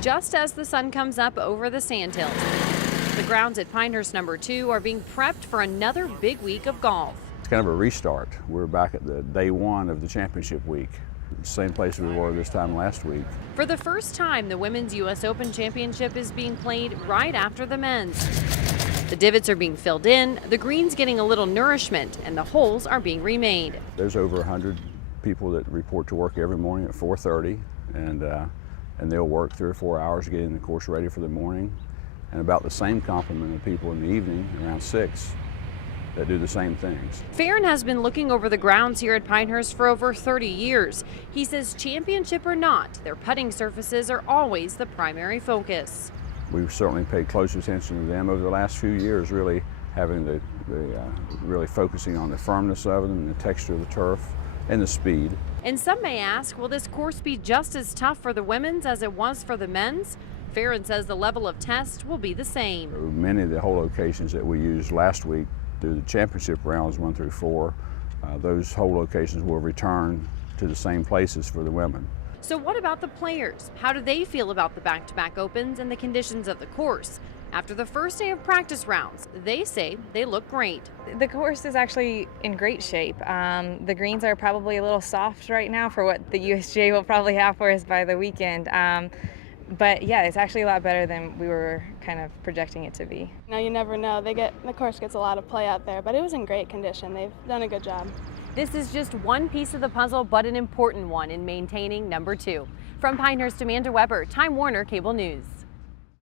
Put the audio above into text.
just as the sun comes up over the sandhills. The grounds at Pinehurst number 2 are being prepped for another big week of golf. It's kind of a restart. We're back at the day one of the championship week. Same place we were this time last week. For the first time, the Women's U.S. Open Championship is being played right after the men's. The divots are being filled in, the greens getting a little nourishment, and the holes are being remade. There's over 100 people that report to work every morning at 4:30, and they'll work 3 or 4 hours getting the course ready for the morning, and about the same complement of people in the evening around 6 that do the same things. Farron has been looking over the grounds here at Pinehurst for over 30 years. He says championship or not, their putting surfaces are always the primary focus. We've certainly paid close attention to them over the last few years, really having really focusing on the firmness of them and the texture of the turf and the speed. And some may ask, will this course be just as tough for the women's as it was for the men's? Farron says the level of test will be the same. Many of the hole locations that we used last week through the championship rounds 1 through 4, those hole locations will return to the same places for the women. So what about the players? How do they feel about the back-to-back opens and the conditions of the course? After the first day of practice rounds, they say they look great. The course is actually in great shape. The greens are probably a little soft right now for what the USGA will probably have for us by the weekend. But yeah, it's actually a lot better than we were kind of projecting it to be. Now you never know. The course gets a lot of play out there, but it was in great condition. They've done a good job. This is just one piece of the puzzle, but an important one in maintaining number 2. From Pinehurst, Amanda Weber, Time Warner Cable News.